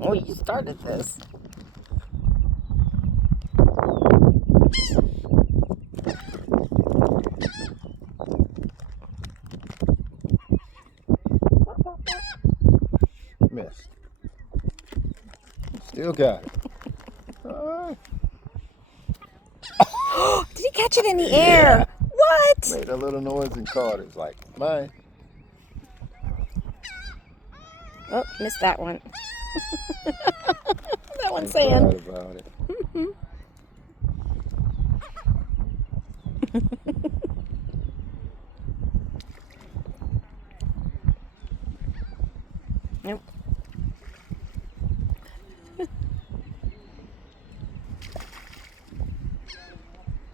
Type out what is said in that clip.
Oh, you started this. Missed. Still got it. All right. Did he catch it in the Yeah. air? What? Made a little noise and caught it. It's like, mine. Oh, missed that one. That one's I'm sand. proud about it.